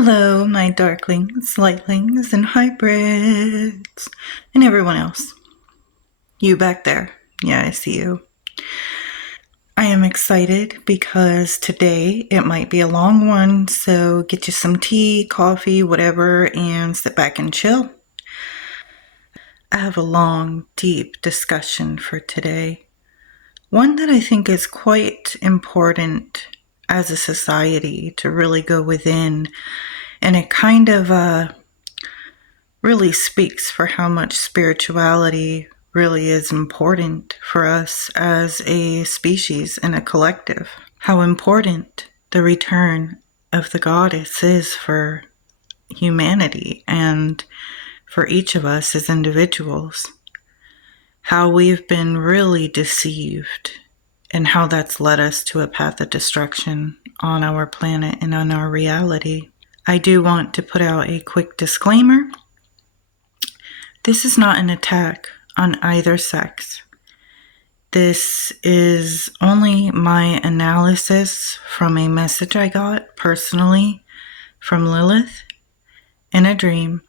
Hello, my darklings, lightlings, and hybrids, and everyone else. You back there. Yeah, I see you. I am excited because today it might be a long one, so get you some tea, coffee, whatever, and sit back and chill. I have a long, deep discussion for today. One that I think is quite important as a society to really go within, and it kind of really speaks for how much spirituality really is important for us as a species and a collective. How important the return of the goddess is for humanity and for each of us as individuals. How we've been really deceived and how that's led us to a path of destruction on our planet and on our reality. I do want to put out a quick disclaimer. This is not an attack on either sex. This is only my analysis from a message I got personally from Lilith in a dream,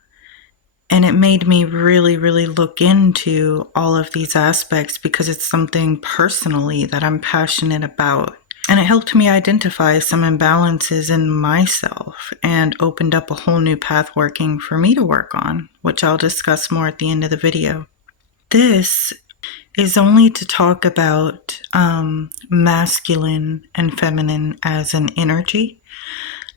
and it made me really, really look into all of these aspects because it's something personally that I'm passionate about. And it helped me identify some imbalances in myself and opened up a whole new path working for me to work on, which I'll discuss more at the end of the video. This is only to talk about masculine and feminine as an energy.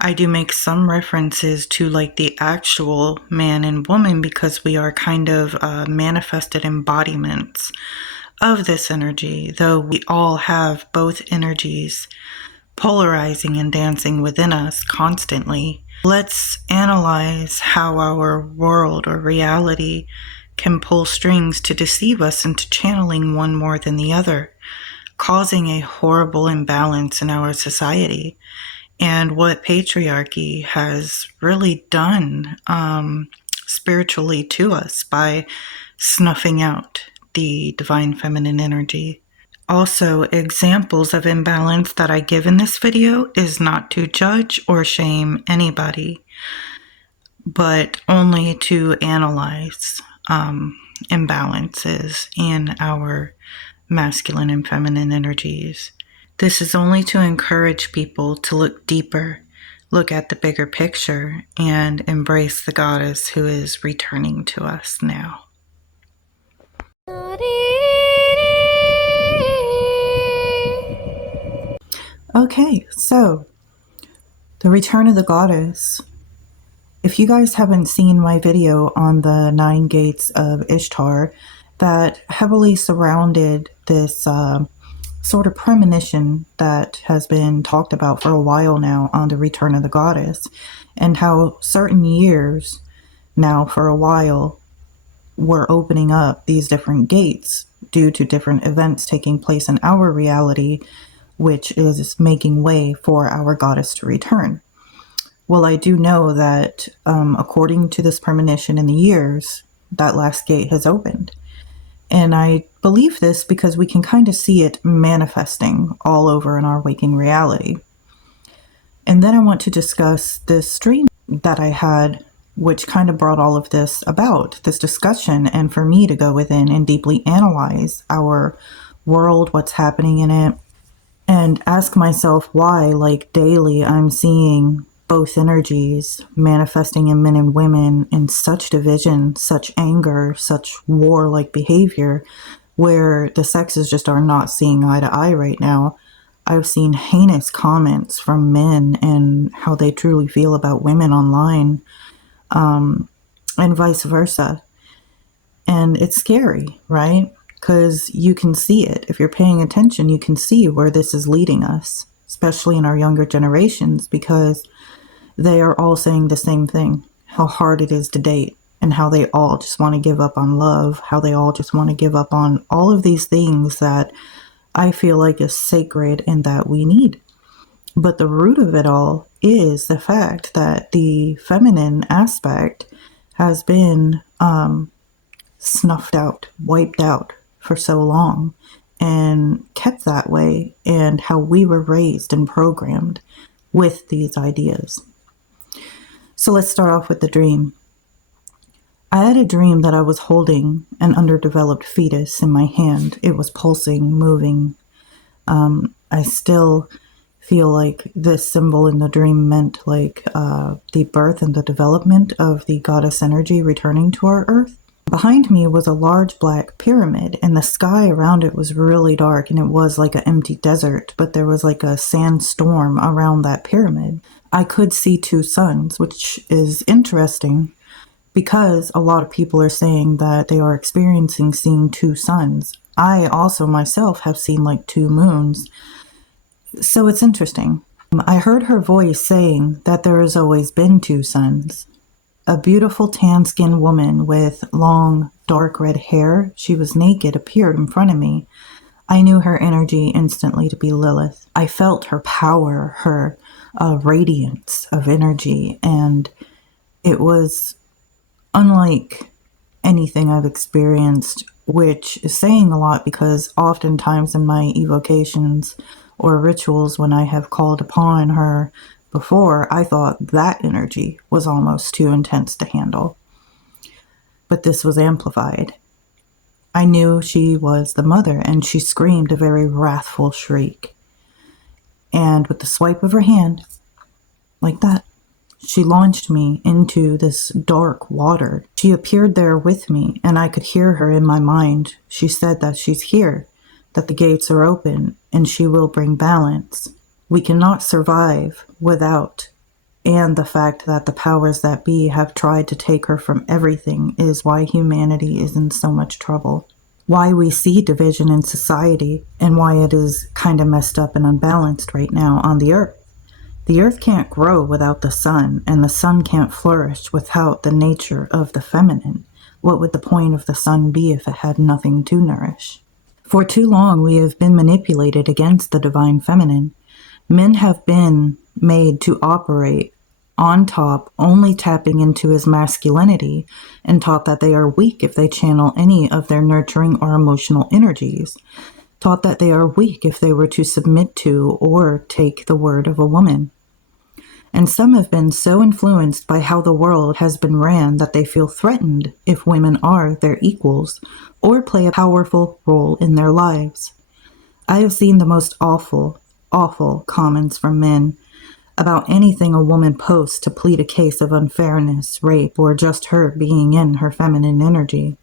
I do make some references to like the actual man and woman because we are kind of manifested embodiments of this energy, though we all have both energies polarizing and dancing within us constantly. Let's analyze how our world or reality can pull strings to deceive us into channeling one more than the other, causing a horrible imbalance in our society, and what patriarchy has really done spiritually to us by snuffing out the divine feminine energy. Also, examples of imbalance that I give in this video is not to judge or shame anybody, but only to analyze imbalances in our masculine and feminine energies. This is only to encourage people to look deeper, look at the bigger picture, and embrace the goddess who is returning to us now. Okay, so the return of the goddess. If you guys haven't seen my video on the 9 gates of Ishtar that heavily surrounded this sort of premonition that has been talked about for a while now on the return of the goddess, and how certain years now for a while we're opening up these different gates due to different events taking place in our reality, which is making way for our goddess to return. Well, I do know that according to this premonition in the years, that last gate has opened. And I believe this because we can kind of see it manifesting all over in our waking reality. And then I want to discuss this dream that I had, which kind of brought all of this about, this discussion, and for me to go within and deeply analyze our world, what's happening in it, and ask myself why, like daily, I'm seeing both energies manifesting in men and women in such division, such anger, such war-like behavior, where the sexes just are not seeing eye to eye right now. I've seen heinous comments from men and how they truly feel about women online, and vice versa. And it's scary, right? Because you can see it. If you're paying attention, you can see where this is leading us, especially in our younger generations, because they are all saying the same thing, how hard it is to date, and how they all just want to give up on love, how they all just want to give up on all of these things that I feel like is sacred and that we need. But the root of it all is the fact that the feminine aspect has been snuffed out, wiped out for so long, and kept that way, and how we were raised and programmed with these ideas. So let's start off with the dream. I had a dream that I was holding an underdeveloped fetus in my hand. It was pulsing, moving. I still feel like this symbol in the dream meant like the birth and the development of the goddess energy returning to our earth. Behind me was a large black pyramid, and the sky around it was really dark, and it was like an empty desert, but there was like a sandstorm around that pyramid. I could see two suns, which is interesting because a lot of people are saying that they are experiencing seeing two suns. I also myself have seen like two moons. So it's interesting. I heard her voice saying that there has always been two suns. A beautiful tan-skinned woman with long, dark red hair, she was naked, appeared in front of me. I knew her energy instantly to be Lilith. I felt her power, her radiance of energy, and it was unlike anything I've experienced, which is saying a lot because oftentimes in my evocations or rituals when I have called upon her before, I thought that energy was almost too intense to handle. But this was amplified. I knew she was the mother, and she screamed a very wrathful shriek. And with the swipe of her hand, like that, she launched me into this dark water. She appeared there with me, and I could hear her in my mind. She said that she's here, that the gates are open, and she will bring balance. We cannot survive without, and the fact that the powers that be have tried to take her from everything is why humanity is in so much trouble. Why we see division in society, and why it is kind of messed up and unbalanced right now on the earth. The earth can't grow without the sun, and the sun can't flourish without the nature of the feminine. What would the point of the sun be if it had nothing to nourish? For too long we have been manipulated against the divine feminine. Men have been made to operate on top, only tapping into his masculinity, and taught that they are weak if they channel any of their nurturing or emotional energies. Taught that they are weak if they were to submit to or take the word of a woman. And some have been so influenced by how the world has been ran that they feel threatened if women are their equals or play a powerful role in their lives. I have seen the most awful comments from men about anything a woman posts to plead a case of unfairness, rape, or just her being in her feminine energy.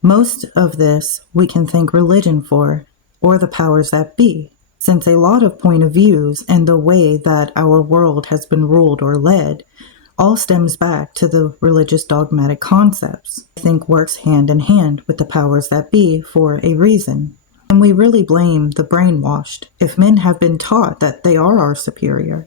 Most of this we can thank religion for, or the powers that be, since a lot of point of views and the way that our world has been ruled or led all stems back to the religious dogmatic concepts. I think works hand in hand with the powers that be for a reason. And we really blame the brainwashed if men have been taught that they are our superior.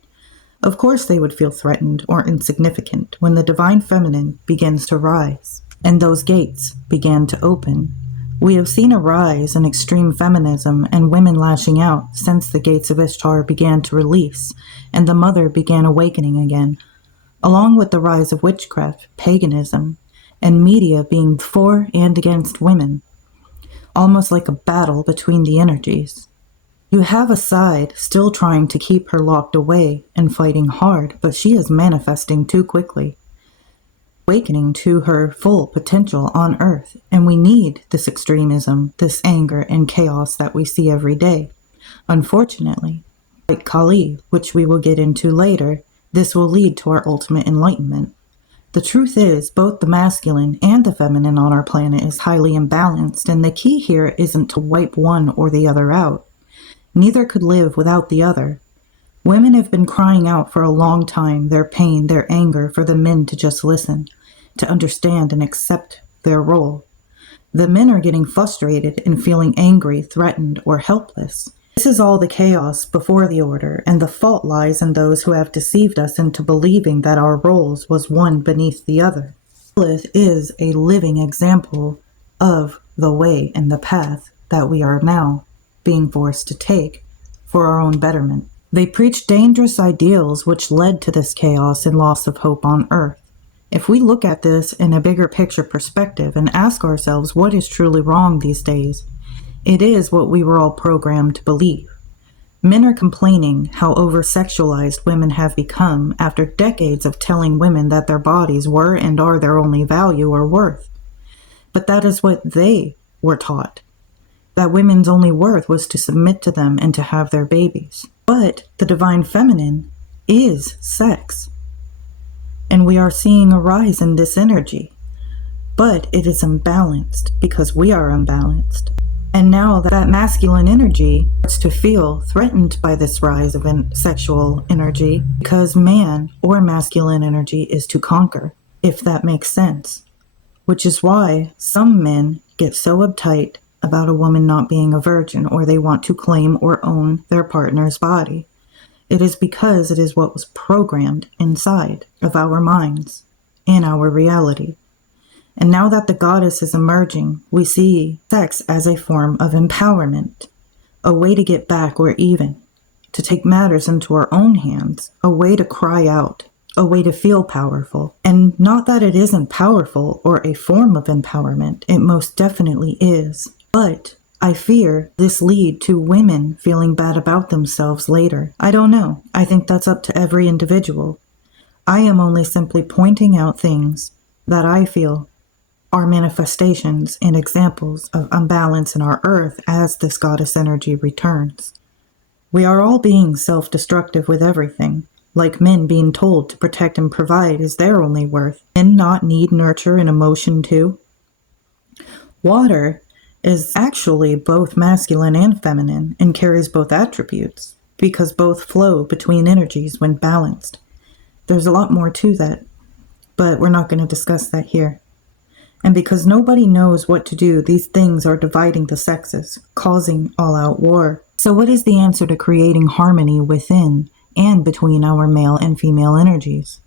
Of course they would feel threatened or insignificant when the divine feminine begins to rise and those gates began to open. We have seen a rise in extreme feminism and women lashing out since the gates of Ishtar began to release and the mother began awakening again, along with the rise of witchcraft, paganism, and media being for and against women. Almost like a battle between the energies. You have a side still trying to keep her locked away and fighting hard, but she is manifesting too quickly, awakening to her full potential on Earth, and we need this extremism, this anger and chaos that we see every day. Unfortunately, like Kali, which we will get into later, this will lead to our ultimate enlightenment. The truth is, both the masculine and the feminine on our planet is highly imbalanced, and the key here isn't to wipe one or the other out. Neither could live without the other. Women have been crying out for a long time, their pain, their anger, for the men to just listen, to understand and accept their role. The men are getting frustrated and feeling angry, threatened, or helpless. This is all the chaos before the order, and the fault lies in those who have deceived us into believing that our roles was one beneath the other. Lilith is a living example of the way and the path that we are now being forced to take for our own betterment. They preached dangerous ideals which led to this chaos and loss of hope on Earth. If we look at this in a bigger picture perspective and ask ourselves what is truly wrong these days, it is what we were all programmed to believe. Men are complaining how over-sexualized women have become after decades of telling women that their bodies were and are their only value or worth. But that is what they were taught, that women's only worth was to submit to them and to have their babies. But the divine feminine is sex, and we are seeing a rise in this energy. But it is imbalanced because we are unbalanced. And now that masculine energy starts to feel threatened by this rise of sexual energy because man or masculine energy is to conquer, if that makes sense. Which is why some men get so uptight about a woman not being a virgin, or they want to claim or own their partner's body. It is because it is what was programmed inside of our minds, in our reality. And now that the goddess is emerging, we see sex as a form of empowerment, a way to get back or even, to take matters into our own hands, a way to cry out, a way to feel powerful. And not that it isn't powerful or a form of empowerment, it most definitely is. But I fear this lead to women feeling bad about themselves later. I don't know. I think that's up to every individual. I am only simply pointing out things that I feel are manifestations and examples of imbalance in our earth as this goddess energy returns. We are all being self-destructive with everything, like men being told to protect and provide is their only worth. Men not need nurture and emotion too? Water is actually both masculine and feminine and carries both attributes because both flow between energies when balanced. There's a lot more to that, but we're not going to discuss that here. And because nobody knows what to do, these things are dividing the sexes, causing all-out war. So what is the answer to creating harmony within and between our male and female energies?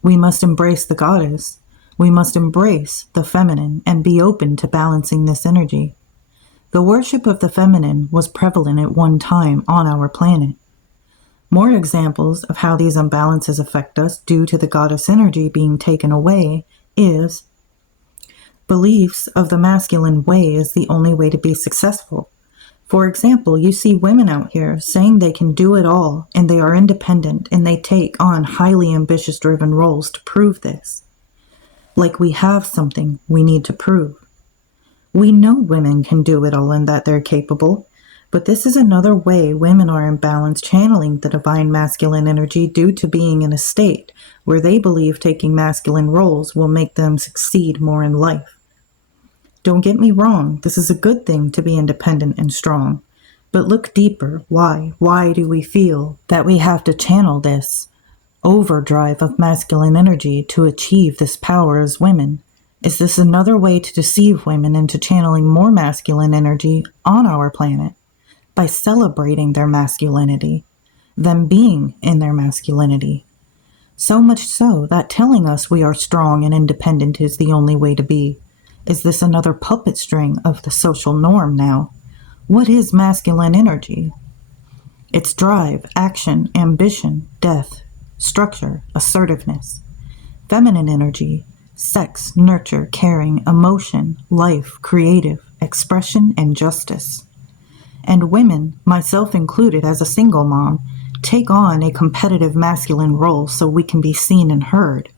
We must embrace the goddess. We must embrace the feminine and be open to balancing this energy. The worship of the feminine was prevalent at one time on our planet. More examples of how these imbalances affect us due to the goddess energy being taken away is beliefs of the masculine way is the only way to be successful. For example, you see women out here saying they can do it all and they are independent and they take on highly ambitious driven roles to prove this. Like we have something we need to prove. We know women can do it all and that they're capable, but this is another way women are imbalanced, channeling the divine masculine energy due to being in a state where they believe taking masculine roles will make them succeed more in life. Don't get me wrong, this is a good thing to be independent and strong, but look deeper. Why? Why do we feel that we have to channel this overdrive of masculine energy to achieve this power as women? Is this another way to deceive women into channeling more masculine energy on our planet by celebrating their masculinity, them being in their masculinity? So much so that telling us we are strong and independent is the only way to be. Is this another puppet string of the social norm now? What is masculine energy? It's drive, action, ambition, death, structure, assertiveness. Feminine energy, sex, nurture, caring, emotion, life, creative, expression, and justice. And women, myself included as a single mom, take on a competitive masculine role so we can be seen and heard,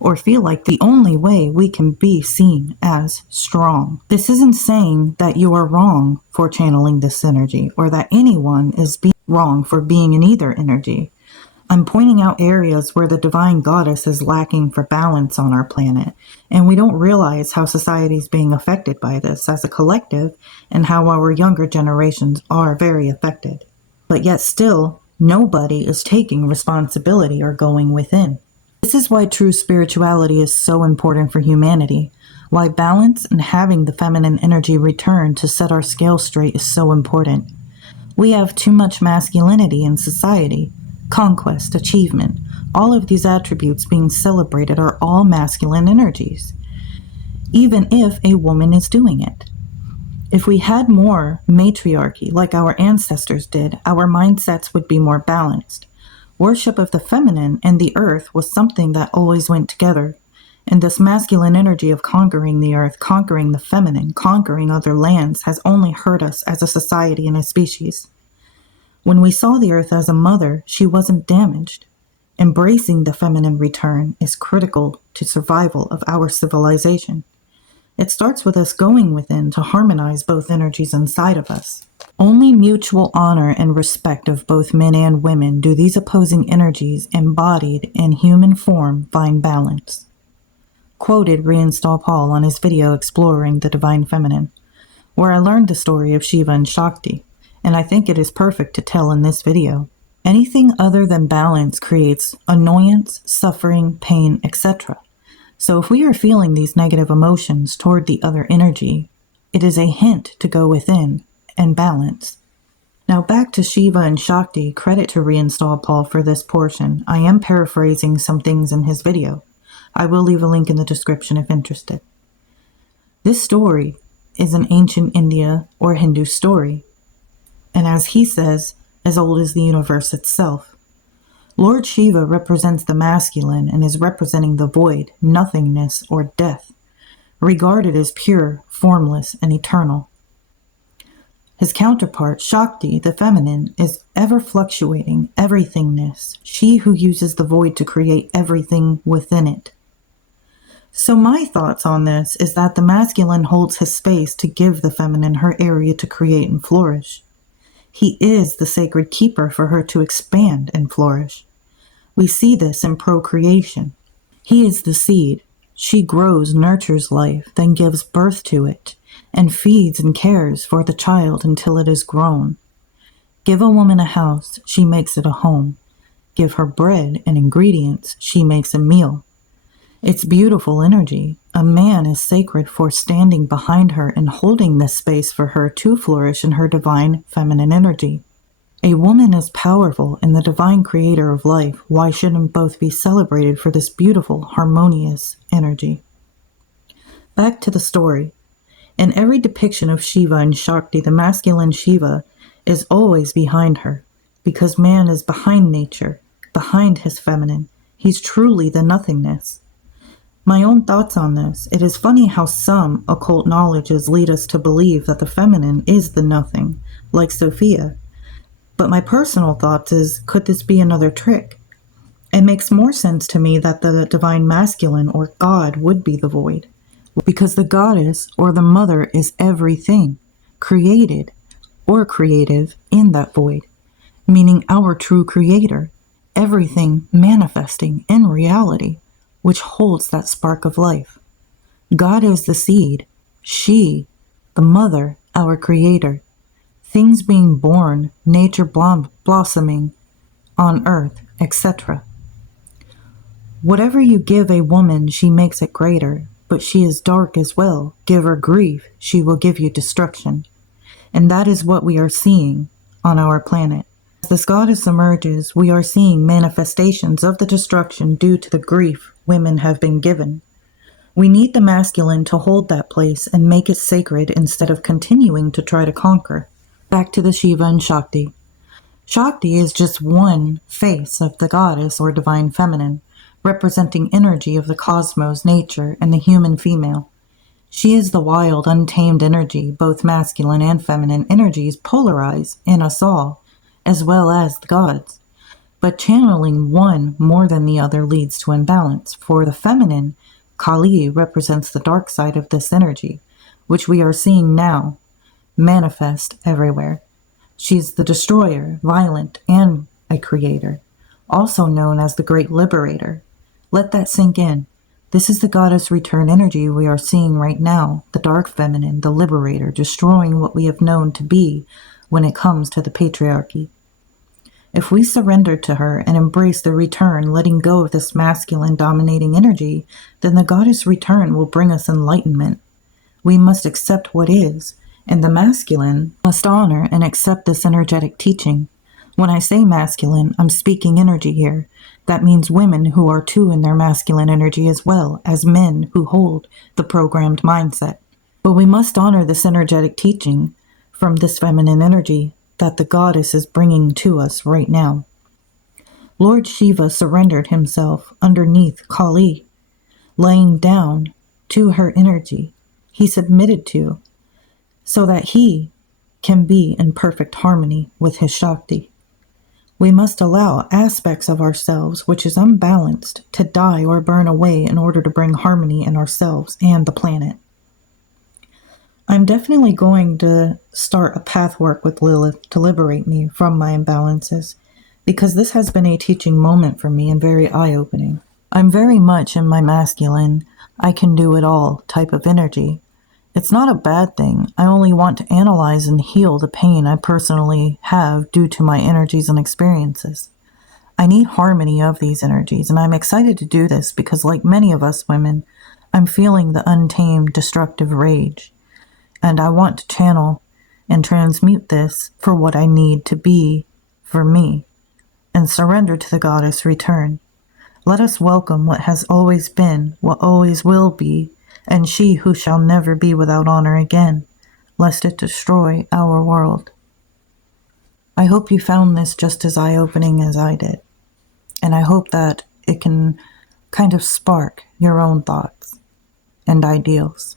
or feel like the only way we can be seen as strong. This isn't saying that you are wrong for channeling this energy, or that anyone is wrong for being in either energy. I'm pointing out areas where the divine goddess is lacking for balance on our planet, and we don't realize how society is being affected by this as a collective, and how our younger generations are very affected. But yet still, nobody is taking responsibility or going within. This is why true spirituality is so important for humanity, why balance and having the feminine energy return to set our scale straight is so important. We have too much masculinity in society. Conquest, achievement, all of these attributes being celebrated are all masculine energies, even if a woman is doing it. If we had more matriarchy like our ancestors did, our mindsets would be more balanced. Worship of the feminine and the earth was something that always went together, and this masculine energy of conquering the earth, conquering the feminine, conquering other lands has only hurt us as a society and a species. When we saw the earth as a mother, she wasn't damaged. Embracing the feminine return is critical to survival of our civilization. It starts with us going within to harmonize both energies inside of us. Only mutual honor and respect of both men and women do these opposing energies embodied in human form find balance. Quoted Reinstall Paul on his video exploring the divine feminine, where I learned the story of Shiva and Shakti, and I think it is perfect to tell in this video. Anything other than balance creates annoyance, suffering, pain, etc. So if we are feeling these negative emotions toward the other energy, it is a hint to go within and balance. Now back to Shiva and Shakti, credit to Reinstall Paul for this portion. I am paraphrasing some things in his video. I will leave a link in the description if interested. This story is an ancient India or Hindu story, and as he says, as old as the universe itself. Lord Shiva represents the masculine and is representing the void, nothingness, or death, regarded as pure, formless, and eternal. His counterpart, Shakti, the feminine, is ever-fluctuating, everythingness, she who uses the void to create everything within it. So my thoughts on this is that the masculine holds his space to give the feminine her area to create and flourish. He is the sacred keeper for her to expand and flourish. We see this in procreation. He is the seed. She grows, nurtures life, then gives birth to it, and feeds and cares for the child until it is grown. Give a woman a house, she makes it a home. Give her bread and ingredients, she makes a meal. It's beautiful energy. A man is sacred for standing behind her and holding this space for her to flourish in her divine feminine energy. A woman is powerful and the divine creator of life. Why shouldn't both be celebrated for this beautiful, harmonious energy? Back to the story. In every depiction of Shiva and Shakti, the masculine Shiva is always behind her, because man is behind nature, behind his feminine. He's truly the nothingness. My own thoughts on this. It is funny how some occult knowledges lead us to believe that the feminine is the nothing, like Sophia. But my personal thoughts is, could this be another trick? It makes more sense to me that the divine masculine or God would be the void, because the goddess or the mother is everything, created or creative in that void, meaning our true creator, everything manifesting in reality, which holds that spark of life. God is the seed, she, the mother, our creator. Things being born, nature blossoming on earth, etc. Whatever you give a woman, she makes it greater, but she is dark as well. Give her grief, she will give you destruction. And that is what we are seeing on our planet. As this goddess emerges, we are seeing manifestations of the destruction due to the grief women have been given. We need the masculine to hold that place and make it sacred instead of continuing to try to conquer. Back to the Shiva and Shakti. Shakti is just one face of the goddess or divine feminine, representing energy of the cosmos, nature, and the human female. She is the wild, untamed energy. Both masculine and feminine energies polarize in us all, as well as the gods. But channeling one more than the other leads to imbalance. For the feminine, Kali represents the dark side of this energy, which we are seeing now manifest everywhere. She's the destroyer, violent, and a creator, also known as the Great Liberator. Let that sink in. This is the goddess return energy we are seeing right now, the dark feminine, the liberator, destroying what we have known to be when it comes to the patriarchy. If we surrender to her and embrace the return, letting go of this masculine dominating energy, then the goddess return will bring us enlightenment. We must accept what is, and the masculine must honor and accept this energetic teaching. When I say masculine, I'm speaking energy here. That means women who are too in their masculine energy as well as men who hold the programmed mindset. But we must honor this energetic teaching from this feminine energy that the goddess is bringing to us right now. Lord Shiva surrendered himself underneath Kali, laying down to her energy. He submitted to, so that he can be in perfect harmony with his Shakti. We must allow aspects of ourselves which is unbalanced to die or burn away in order to bring harmony in ourselves and the planet. I'm definitely going to start a path work with Lilith to liberate me from my imbalances, because this has been a teaching moment for me and very eye-opening. I'm very much in my masculine, I can do it all type of energy. It's not a bad thing. I only want to analyze and heal the pain I personally have due to my energies and experiences. I need harmony of these energies, and I'm excited to do this because, like many of us women, I'm feeling the untamed, destructive rage. And I want to channel and transmute this for what I need to be for me, and surrender to the goddess return. Let us welcome what has always been, what always will be, and she who shall never be without honor again, lest it destroy our world. I hope you found this just as eye-opening as I did, and I hope that it can kind of spark your own thoughts and ideals.